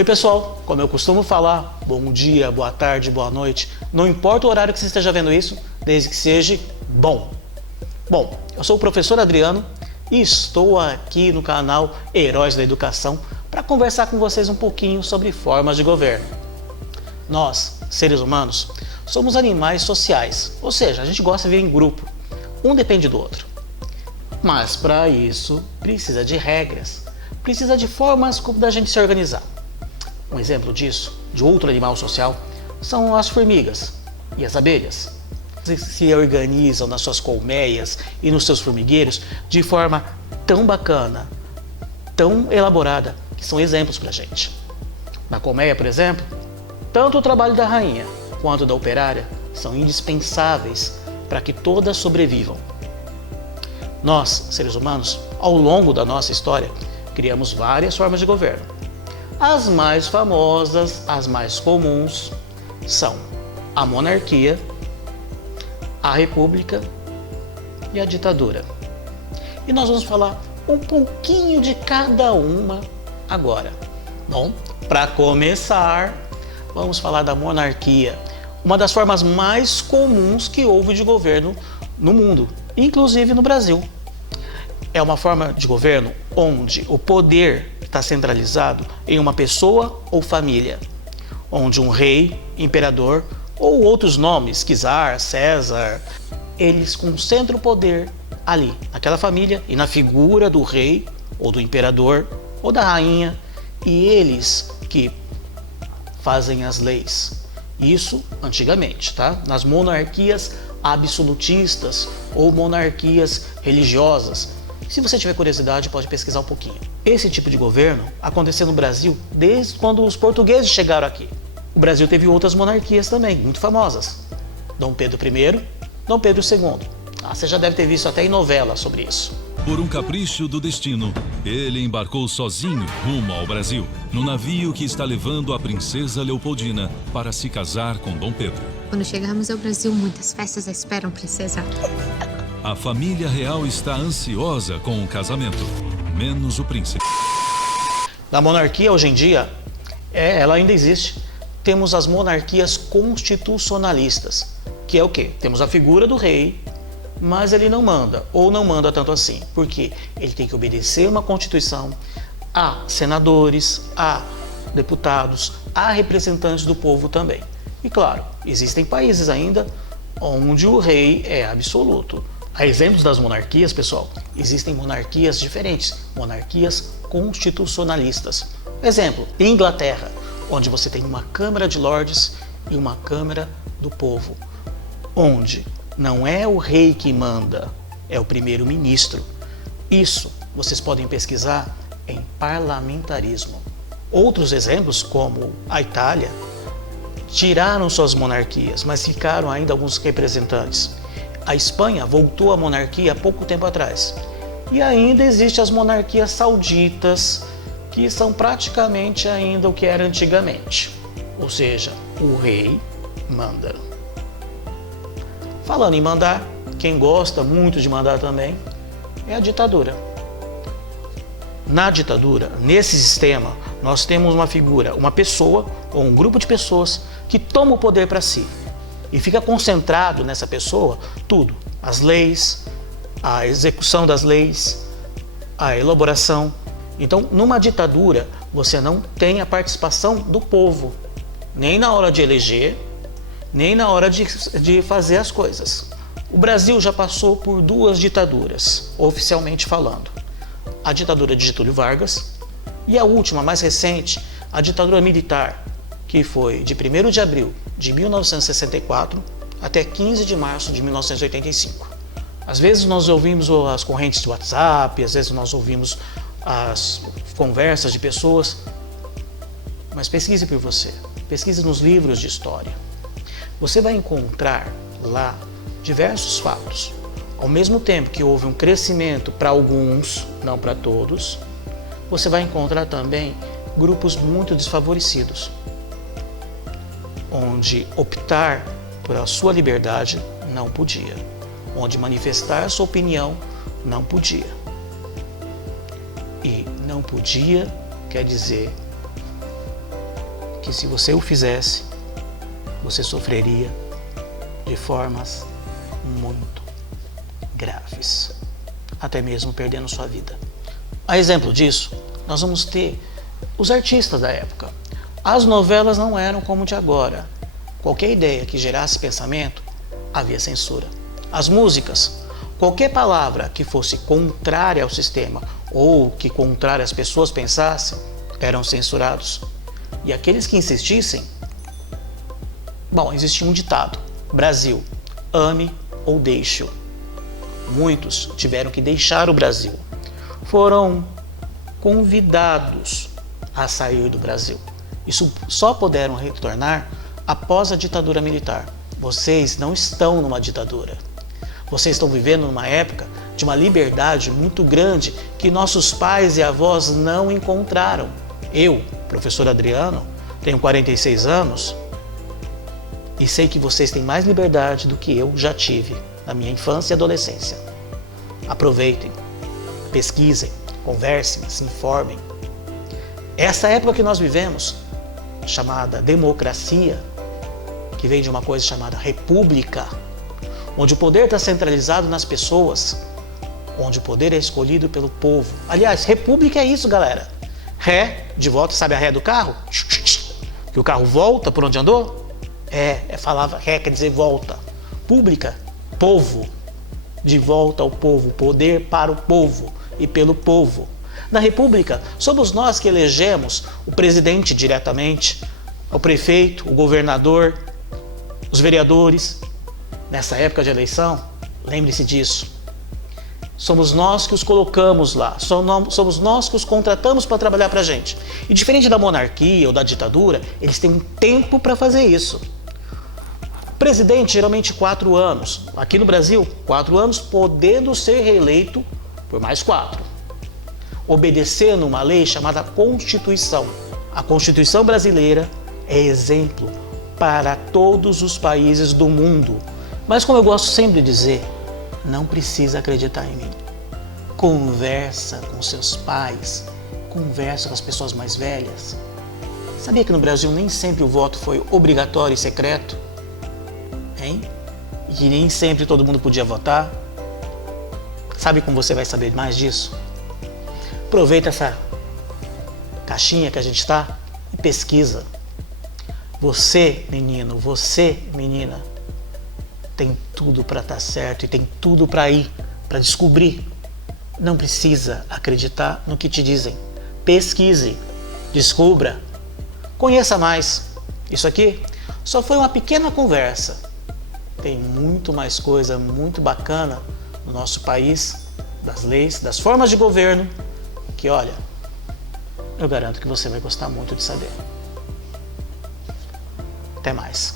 Oi pessoal, como eu costumo falar, bom dia, boa tarde, boa noite, não importa o horário que você esteja vendo isso, desde que seja bom. Bom, eu sou o professor Adriano e estou aqui no canal Heróis da Educação para conversar com vocês um pouquinho sobre formas de governo. Nós, seres humanos, somos animais sociais, ou seja, a gente gosta de viver em grupo, um depende do outro. Mas para isso precisa de regras, precisa de formas da gente se organizar. Um exemplo disso, de outro animal social, são as formigas e as abelhas. Se organizam nas suas colmeias e nos seus formigueiros de forma tão bacana, tão elaborada, que são exemplos para a gente. Na colmeia, por exemplo, tanto o trabalho da rainha quanto da operária são indispensáveis para que todas sobrevivam. Nós, seres humanos, ao longo da nossa história, criamos várias formas de governo. As mais famosas, as mais comuns, são a monarquia, a república e a ditadura. E nós vamos falar um pouquinho de cada uma agora. Bom, para começar, vamos falar da monarquia, uma das formas mais comuns que houve de governo no mundo, inclusive no Brasil. É uma forma de governo onde o poder está centralizado em uma pessoa ou família, onde um rei, imperador ou outros nomes, czar, César, eles concentram o poder ali, naquela família e na figura do rei ou do imperador ou da rainha, e eles que fazem as leis. Isso antigamente, tá? Nas monarquias absolutistas ou monarquias religiosas. Se você tiver curiosidade, pode pesquisar um pouquinho. Esse tipo de governo aconteceu no Brasil desde quando os portugueses chegaram aqui. O Brasil teve outras monarquias também, muito famosas. Dom Pedro I, Dom Pedro II. Você já deve ter visto até em novela sobre isso. Por um capricho do destino, ele embarcou sozinho rumo ao Brasil, no navio que está levando a princesa Leopoldina para se casar com Dom Pedro. Quando chegarmos ao Brasil, muitas festas esperam, princesa. A família real está ansiosa com o casamento, menos o príncipe. Na monarquia, hoje em dia, ela ainda existe. Temos as monarquias constitucionalistas, que é o quê? Temos a figura do rei, mas ele não manda, ou não manda tanto assim, porque ele tem que obedecer uma constituição a senadores, a deputados, a representantes do povo também. E claro, existem países ainda onde o rei é absoluto. Há exemplos das monarquias, pessoal. Existem monarquias diferentes, monarquias constitucionalistas. Exemplo, Inglaterra, onde você tem uma Câmara de Lordes e uma Câmara do Povo, onde não é o rei que manda, é o primeiro-ministro. Isso vocês podem pesquisar em parlamentarismo. Outros exemplos, como a Itália, tiraram suas monarquias, mas ficaram ainda alguns representantes. A Espanha voltou à monarquia há pouco tempo atrás. E ainda existem as monarquias sauditas, que são praticamente ainda o que era antigamente. Ou seja, o rei manda. Falando em mandar, quem gosta muito de mandar também é a ditadura. Na ditadura, nesse sistema, nós temos uma figura, uma pessoa ou um grupo de pessoas que toma o poder para si. E fica concentrado nessa pessoa tudo, as leis, a execução das leis, a elaboração. Então, numa ditadura, você não tem a participação do povo, nem na hora de eleger, nem na hora de fazer as coisas. O Brasil já passou por duas ditaduras, oficialmente falando. A ditadura de Getúlio Vargas e a última, mais recente, a ditadura militar, que foi de 1º de abril de 1964 até 15 de março de 1985. Às vezes nós ouvimos as correntes de WhatsApp, às vezes nós ouvimos as conversas de pessoas, mas pesquise por você, pesquise nos livros de história. Você vai encontrar lá diversos fatos. Ao mesmo tempo que houve um crescimento para alguns, não para todos, você vai encontrar também grupos muito desfavorecidos, onde optar por a sua liberdade não podia, onde manifestar sua opinião não podia. E não podia quer dizer que se você o fizesse, você sofreria de formas muito graves, até mesmo perdendo sua vida. A exemplo disso, nós vamos ter os artistas da época. As novelas não eram como de agora. Qualquer ideia que gerasse pensamento, havia censura. As músicas, qualquer palavra que fosse contrária ao sistema ou que contrária às pessoas pensassem, eram censurados. E aqueles que insistissem, bom, existia um ditado: Brasil, ame ou deixe-o. Muitos tiveram que deixar o Brasil. Foram convidados a sair do Brasil. Isso só puderam retornar após a ditadura militar. Vocês não estão numa ditadura. Vocês estão vivendo numa época de uma liberdade muito grande que nossos pais e avós não encontraram. Eu, professor Adriano, tenho 46 anos e sei que vocês têm mais liberdade do que eu já tive na minha infância e adolescência. Aproveitem, pesquisem, conversem, se informem. Essa época que nós vivemos, chamada democracia, que vem de uma coisa chamada república, onde o poder está centralizado nas pessoas, onde o poder é escolhido pelo povo. Aliás, república é isso, galera. Ré, de volta, sabe a ré do carro? Que o carro volta por onde andou? Falava ré, quer dizer volta. Pública, povo, de volta ao povo, poder para o povo e pelo povo. Na república, somos nós que elegemos o presidente diretamente, o prefeito, o governador, os vereadores. Nessa época de eleição, lembre-se disso. Somos nós que os colocamos lá, somos nós que os contratamos para trabalhar para a gente. E diferente da monarquia ou da ditadura, eles têm um tempo para fazer isso. Presidente, geralmente 4 anos. Aqui no Brasil, 4 anos, podendo ser reeleito por mais 4. Obedecendo uma lei chamada Constituição. A Constituição brasileira é exemplo para todos os países do mundo. Mas como eu gosto sempre de dizer, não precisa acreditar em mim. Conversa com seus pais, conversa com as pessoas mais velhas. Sabia que no Brasil nem sempre o voto foi obrigatório e secreto? Hein? E que nem sempre todo mundo podia votar? Sabe como você vai saber mais disso? Aproveita essa caixinha que a gente está e pesquisa. Você, menino, você, menina, tem tudo para estar certo e tem tudo para ir, para descobrir. Não precisa acreditar no que te dizem. Pesquise, descubra, conheça mais. Isso aqui só foi uma pequena conversa. Tem muito mais coisa muito bacana no nosso país, das leis, das formas de governo, que olha, eu garanto que você vai gostar muito de saber. Até mais.